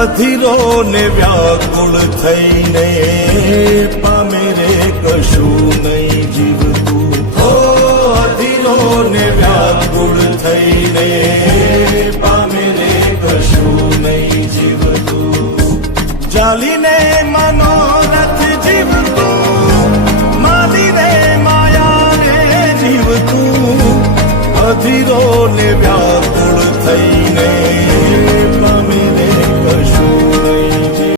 અધીરો ને વ્યાકુળ થઈને પામે રે કશું નહીં જીવતું. ઓ અધીરો ને વ્યાકુળ થઈને પામે રે કશું નહીં જીવતું. ચાલીને મનોરથ જીવતું, માલીને માયા રે જીવતું. અધીરો ને વ્યાકુળ થઈ